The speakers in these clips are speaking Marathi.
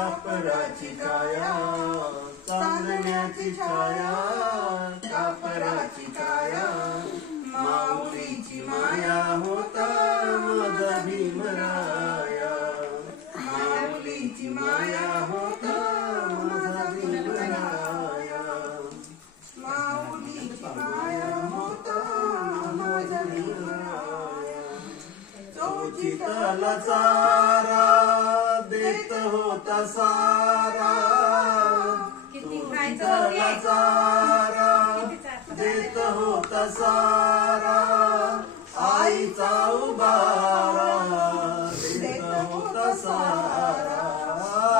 कापराची काया चांदण्याची छाया कापराची काया माऊलीची माया होता माझा भीमराया माऊलीची माया होता माझा भीमराया माऊलीची माया होता माझा भीमराया चौचिताला चारा देत होता सारा चौचिताला चारा देत होता सारा आईचा उबारा देत होता सारा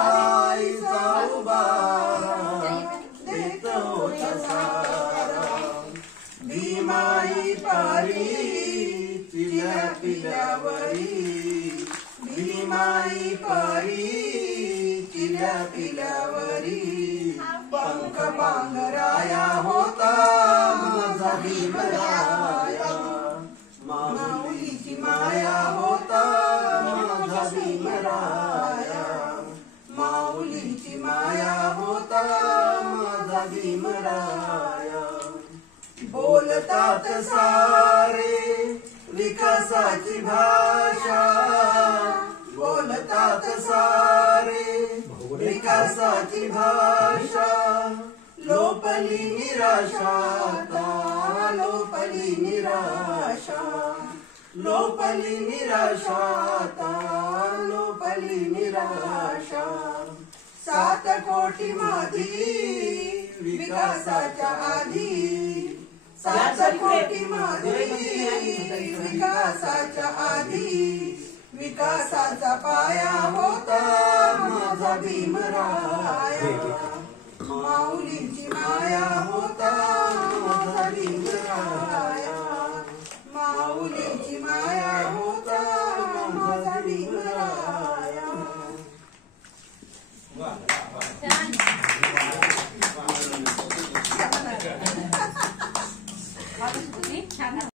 आईचा उबारा देत होता सारा भीमाई पारी चिल्या पिल्यावरी भीमाई पारी चिल्या पिल्यावरी पंख पांघराया होता माझा भीमराया माऊलीची माया होता माझा भीमराया माऊलीची माया होता माझा भीमराया बोलतात सारे विकासाची भाषा बोलतात सारे विकासाची भाषा लोपली निराशा लोपली निराशा लोपली निराशा लोपली निराशा 7 कोटी मध्ये विकासाच्या आधी 7 कोटी मध्ये विकासाच्या आधी विकासाचा पाया होता माझा भीमराया